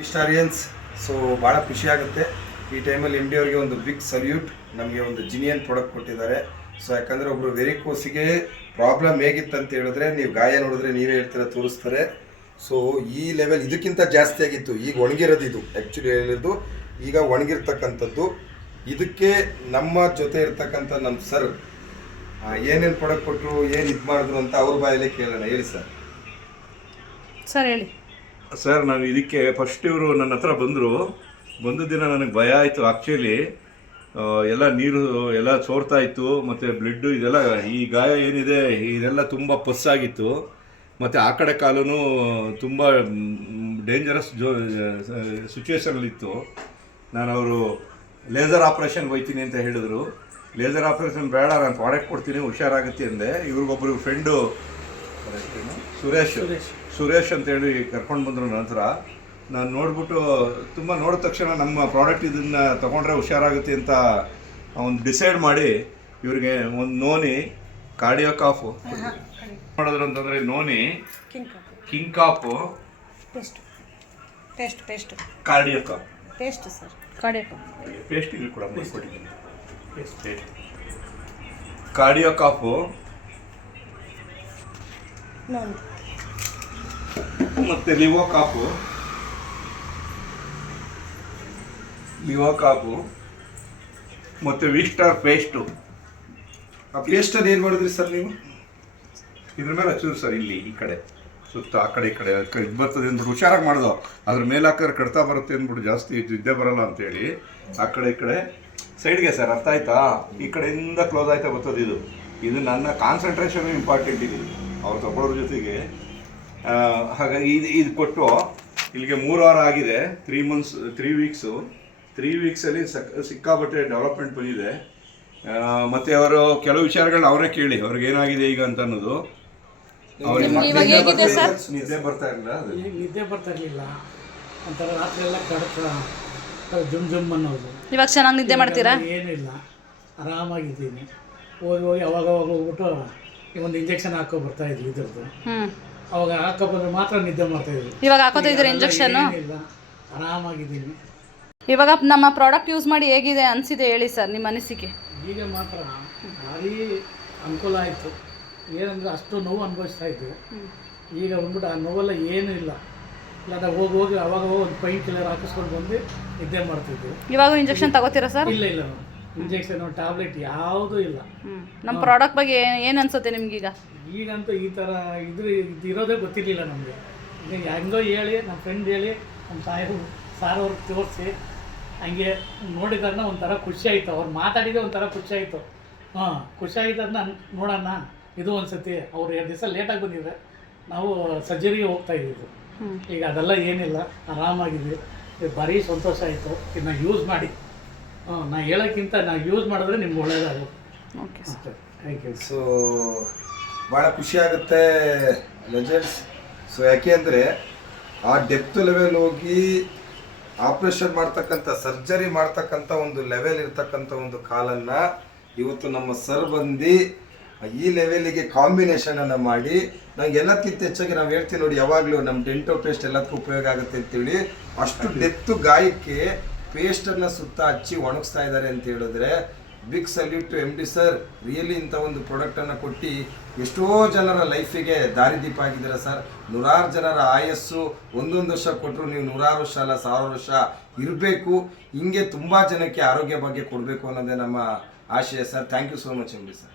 Historians. So ಭಾಳ ಖುಷಿ ಆಗುತ್ತೆ ಈ ಟೈಮಲ್ಲಿ ಎಮ್ ಡಿ ಅವರಿಗೆ ಒಂದು ಬಿಗ್ ಸಲ್ಯೂಟ್. ನಮಗೆ ಒಂದು ಜಿನಿಯನ್ ಪ್ರಾಡಕ್ಟ್ ಕೊಟ್ಟಿದ್ದಾರೆ. ಸೊ ಯಾಕಂದರೆ ಒಬ್ಬರು ವೆರಿಕೋಸಿಗೆ ಪ್ರಾಬ್ಲಮ್ ಹೇಗಿತ್ತು ಅಂತ ಹೇಳಿದ್ರೆ ನೀವು ಗಾಯ ನೋಡಿದ್ರೆ ನೀವೇ ಹೇಳ್ತೀರ, ತೋರಿಸ್ತಾರೆ. ಸೊ ಈ ಲೆವೆಲ್ ಇದಕ್ಕಿಂತ ಜಾಸ್ತಿ ಆಗಿತ್ತು. ಈಗ ಒಣಗಿರೋದು ಇದು ಆ್ಯಕ್ಚುಲಿ ಹೇಳಿದ್ದು, ಈಗ ಒಣಗಿರ್ತಕ್ಕಂಥದ್ದು. ಇದಕ್ಕೆ ನಮ್ಮ ಜೊತೆ ಇರ್ತಕ್ಕಂಥ ನಮ್ಮ ಸರ್ ಏನೇನು ಪ್ರಾಡಕ್ಟ್ ಕೊಟ್ಟರು, ಏನು ಇದು ಮಾಡಿದ್ರು ಅಂತ ಅವ್ರ ಬಾಯಲ್ಲೇ ಕೇಳೋಣ. ಹೇಳಿ ಸರ್. ಸರ್ ಹೇಳಿ ಸರ್. ನಾನು ಇದಕ್ಕೆ ಫಸ್ಟ್ ಇವರು ನನ್ನ ಹತ್ರ ಬಂದ ದಿನ ನನಗೆ ಭಯ ಆಯಿತು. ಆ್ಯಕ್ಚುಲಿ ಎಲ್ಲ ನೀರು ಎಲ್ಲ ಸೋರ್ತಾ ಇತ್ತು, ಮತ್ತು ಬ್ಲಡ್ಡು ಇದೆಲ್ಲ, ಈ ಗಾಯ ಏನಿದೆ ಇದೆಲ್ಲ ತುಂಬ ಪಸ್ಸಾಗಿತ್ತು. ಮತ್ತು ಆ ಕಡೆ ಕಾಲೂ ತುಂಬ ಡೇಂಜರಸ್ ಸಿಚುವೇಷನಲ್ಲಿತ್ತು. ನಾನು ಅವರು ಲೇಸರ್ ಆಪ್ರೇಷನ್ಗೆ ಹೋಗ್ತೀನಿ ಅಂತ ಹೇಳಿದ್ರು. ಲೇಸರ್ ಆಪ್ರೇಷನ್ ಬೇಡ, ನಾನು ಪ್ರಾಡಕ್ಟ್ ಕೊಡ್ತೀನಿ, ಹುಷಾರಾಗುತ್ತೆ ಅಂದೆ. ಇವ್ರಿಗೊಬ್ಬರು ಫ್ರೆಂಡು ಸುರೇಶ್ ಅಂತೇಳಿ ಕರ್ಕೊಂಡು ಬಂದರು. ನಂತರ ನಾನು ನೋಡ್ಬಿಟ್ಟು ತುಂಬ ನೋಡಿದ ತಕ್ಷಣ ನಮ್ಮ ಪ್ರಾಡಕ್ಟ್ ಇದನ್ನು ತೊಗೊಂಡ್ರೆ ಹುಷಾರಾಗುತ್ತೆ ಅಂತ ಒಂದು ಡಿಸೈಡ್ ಮಾಡಿ ಇವ್ರಿಗೆ ಒಂದು ನೋನಿ ಕಾರ್ಡಿಯೋ ಕಾಫು ಮಾಡಿದ್ರು. ಅಂತಂದರೆ noni king cough cardio cough paste sir. Cardio paste ಇಲ್ಲಿ ಕೂಡ ಕೊಟ್ಟಿದ್ದೀನಿ. ಕಾರ್ಡಿಯೋ ಕಾಫು ಮತ್ತು ಲಿವೋ ಕಾಪು ಮತ್ತು ವಿಸ್ಟಾರ್ ಪೇಸ್ಟು. ಆ ಪೇಸ್ಟಲ್ಲಿ ಏನು ಮಾಡಿದ್ರಿ ಸರ್ ನೀವು? ಇದ್ರ ಮೇಲೆ ಹಚ್ಚಿದ್ರು ಸರ್, ಇಲ್ಲಿ ಈ ಕಡೆ ಸುತ್ತ ಆ ಕಡೆ ಈ ಕಡೆ ಇದು ಬರ್ತದೆ ಅಂದ್ಬಿಟ್ಟು ಹುಷಾರಾಗಿ ಮಾಡ್ದೋ. ಅದ್ರ ಮೇಲೆ ಹಾಕಿದ್ರೆ ಕಡ್ತಾ ಬರುತ್ತೆ ಅಂದ್ಬಿಟ್ಟು ಜಾಸ್ತಿ ಇದ್ದೇ ಬರೋಲ್ಲ ಅಂತೇಳಿ ಆ ಕಡೆ ಈ ಕಡೆ ಸೈಡ್ಗೆ ಸರ್. ಅರ್ಥ ಆಯ್ತಾ? ಈ ಕಡೆಯಿಂದ ಕ್ಲೋಸ್ ಆಯ್ತಾ ಬರ್ತದೆ ಇದು ನನ್ನ ಕಾನ್ಸಂಟ್ರೇಷನ್ ಇಂಪಾರ್ಟೆಂಟ್ ಇದು ಅವ್ರು ತಗೊಳ್ಳೋದ್ರ ಜೊತೆಗೆ. ಹಾಗಾಗಿ ಇದು ಕೊಟ್ಟು ಇಲ್ಲಿಗೆ 3 ವಾರ ಆಗಿದೆ. 3 ವೀಕ್ಸು. 3 ವೀಕ್ಸಲ್ಲಿ ಸಿಕ್ಕಾಪಟ್ಟೆ ಡೆವಲಪ್ಮೆಂಟ್ ಬಂದಿದೆ. ಮತ್ತು ಅವರು ಕೆಲವು ವಿಚಾರಗಳನ್ನ ಅವರೇ ಕೇಳಿ ಅವ್ರಿಗೆ ಏನಾಗಿದೆ ಈಗ ಅಂತ ಅನ್ನೋದು. ನಿದ್ದೆ ಬರ್ತಾ ಇರಲಿಲ್ಲ, ಒಂಥರ ರಾತ್ರಿ ಎಲ್ಲ ಕಡತ ಜುಮ್ ಅನ್ನೋದು. ಇವಾಗ ಚೆನ್ನಾಗಿ ನಿದ್ದೆ ಮಾಡ್ತೀರಾ? ಏನಿಲ್ಲ, ಆರಾಮಾಗಿದ್ದೀನಿ. ಹೋಗಿ ಅವಾಗ ಹೋಗ್ಬಿಟ್ಟು ಒಂದು ಇಂಜೆಕ್ಷನ್ ಹಾಕೋ ಬರ್ತಾ ಇದ್ವಿ ಇದ್ರದ್ದು. ಅವಾಗ ಹಾಕೋ ಬಂದ್ರೆ ಮಾತ್ರ ನಿದ್ದೆ ಮಾಡ್ತಾ ಇದ್ವಿ. ಇವಾಗ ಹಾಕೋತಾ ಇದ್ದೀರಾ ಇಂಜೆಕ್ಷನ್? ಇಲ್ಲ, ಆರಾಮಾಗಿದ್ದೀನಿ. ಇವಾಗ ನಮ್ಮ ಪ್ರಾಡಕ್ಟ್ ಯೂಸ್ ಮಾಡಿ ಹೇಗಿದೆ ಅನಿಸಿದೆ ಹೇಳಿ ಸರ್, ನಿಮ್ಮ ಅನಿಸಿಕೆ. ಈಗ ಮಾತ್ರ ಭಾರಿ ಅನುಕೂಲ ಆಯಿತು. ಏನಂದರೆ ಅಷ್ಟು ನೋವು ಅನುಭವಿಸ್ತಾ ಇದ್ವಿ. ಈಗ ಬಂದ್ಬಿಟ್ಟು ಆ ನೋವೆಲ್ಲ ಏನೂ ಇಲ್ಲ. ಇಲ್ಲಾಂದ್ರೆ ಹೋಗಿ ಅವಾಗ ಒಂದು ಪೈನ್ ಕಿಲ್ಲರ್ ಹಾಕಿಸ್ಕೊಂಡು ಬಂದು ನಿದ್ದೆ ಮಾಡ್ತಿದ್ವಿ. ಇವಾಗ ಇಂಜೆಕ್ಷನ್ ತಗೋತೀರಾ ಸರ್? ಇಲ್ಲ, ಇಂಜೆಕ್ಷನ್ ಟ್ಯಾಬ್ಲೆಟ್ ಯಾವುದೂ ಇಲ್ಲ. ನಮ್ಮ ಪ್ರಾಡಕ್ಟ್ ಬಗ್ಗೆ ಏನು ಅನ್ಸುತ್ತೆ ನಿಮ್ಗೀಗ? ಈಗಂತೂ ಈ ಥರ ಇರೋದೇ ಗೊತ್ತಿರಲಿಲ್ಲ ನಮಗೆ. ಹೆಂಗೋ ಹೇಳಿ ನಮ್ಮ ಫ್ರೆಂಡ್ ಹೇಳಿ ನಮ್ಮ ಸಾರವ್ರಿಗೆ ತೋರಿಸಿ ಹಂಗೆ ನೋಡಿದಾರನ್ನ ಒಂಥರ ಖುಷಿ ಆಯಿತು. ಅವ್ರು ಮಾತಾಡಿದ್ರೆ ಒಂಥರ ಖುಷಿ ಆಯಿತು. ಖುಷಿ ಆಗಿದ್ದನ್ನ ನೋಡೋಣ ಇದು ಒಂದ್ಸತಿ. ಅವ್ರು 2 ದಿವಸ ಲೇಟಾಗಿ ಬಂದಿದ್ರೆ ನಾವು ಸರ್ಜರಿಗೆ ಹೋಗ್ತಾ ಇದ್ದಿದ್ದು. ಈಗ ಅದೆಲ್ಲ ಏನಿಲ್ಲ, ಆರಾಮಾಗಿದ್ವಿ. ಭಾರಿ ಸಂತೋಷ ಆಯಿತು. ಇದನ್ನ ಯೂಸ್ ಮಾಡಿ. ನಾ ಹೇಳೋಕ್ಕಿಂತ ನಾವು ಯೂಸ್ ಮಾಡಿದ್ರೆ ನಿಮ್ಗೆ ಒಳ್ಳೆಯದಾಗುತ್ತೆ. Okay sir, thank you. So ಭಾಳ ಖುಷಿ ಆಗುತ್ತೆ ಲೆಜೆಂಡ್ಸ್. ಸೊ ಯಾಕೆ ಅಂದರೆ ಆ ಡೆಪ್ತ್ ಲೆವೆಲ್ ಹೋಗಿ ಆಪ್ರೇಷನ್ ಮಾಡ್ತಕ್ಕಂಥ, ಸರ್ಜರಿ ಮಾಡ್ತಕ್ಕಂಥ ಒಂದು ಲೆವೆಲ್ ಇರ್ತಕ್ಕಂಥ ಒಂದು ಕಾಲನ್ನು ಇವತ್ತು ನಮ್ಮ ಸರ್ ಬಂದು ಈ ಲೆವೆಲಿಗೆ ಕಾಂಬಿನೇಷನನ್ನು ಮಾಡಿ ನಂಗೆ ಎಲ್ಲಕ್ಕಿಂತ ಹೆಚ್ಚಾಗಿ ನಾವು ಹೇಳ್ತೀವಿ ನೋಡಿ, ಯಾವಾಗಲೂ ನಮ್ಮ ಡೆಂಟೋ ಪೇಸ್ಟ್ ಎಲ್ಲದಕ್ಕೂ ಉಪಯೋಗ ಆಗುತ್ತೆ ಅಂತೇಳಿ ಅಷ್ಟು ಡೆಪ್ತು ಗಾಯಕ್ಕೆ ಪೇಸ್ಟನ್ನು ಸುತ್ತ ಹಚ್ಚಿ ಒಣಗಿಸ್ತಾ ಇದ್ದಾರೆ ಅಂತ ಹೇಳಿದ್ರೆ big salute to M D sir. Really ಇಂಥ ಒಂದು ಪ್ರಾಡಕ್ಟನ್ನು ಕೊಟ್ಟು ಎಷ್ಟೋ ಜನರ ಲೈಫಿಗೆ ದಾರಿದೀಪ ಆಗಿದ್ದೀರ ಸರ್. 100 ಜನರ ಆಯಸ್ಸು 1 ವರ್ಷ ಕೊಟ್ಟರು, ನೀವು 100 ವರ್ಷ ಅಲ್ಲ 1000 ವರ್ಷ ಇರಬೇಕು. ಹಿಂಗೆ ತುಂಬ ಜನಕ್ಕೆ ಆರೋಗ್ಯ ಬಗ್ಗೆ ಕೊಡಬೇಕು ಅನ್ನೋದೇ ನಮ್ಮ ಆಶಯ ಸರ್. Thank you so much M D sir.